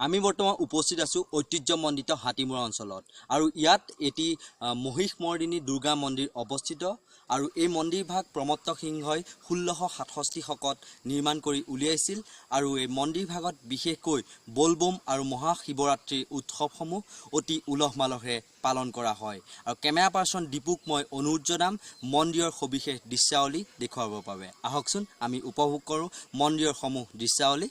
আমি বৰ্তমান উপস্থিত আছো ঐতিহ্যমণ্ডিত হাতীমৰা অঞ্চলত আৰু ইয়াত এটি মহিষমৰ্দিনী দুৰ্গা মন্দিৰ অৱস্থিত আৰু এই মন্দিৰ ভাগ প্ৰমত্ত সিংহই 1667 শকত নিৰ্মাণ কৰি উলিয়াইছিল আৰু এই মন্দিৰ ভাগত বিশেষকৈ বলবম আৰু মহাশিৱৰাত্ৰিৰ উৎসৱসমূহ অতি উলহ মালহেৰে পালন কৰা হয় আৰু কেমেৰা পাৰ্সন দীপুক মই অনুৰোধ জনাম মন্দিৰৰ সবিশেষ দৃশ্যাৱলী দেখুৱাবৰ বাবে আহকচোন আমি উপভোগ কৰোঁ মন্দিৰৰ সমূহ দৃশ্যাৱলী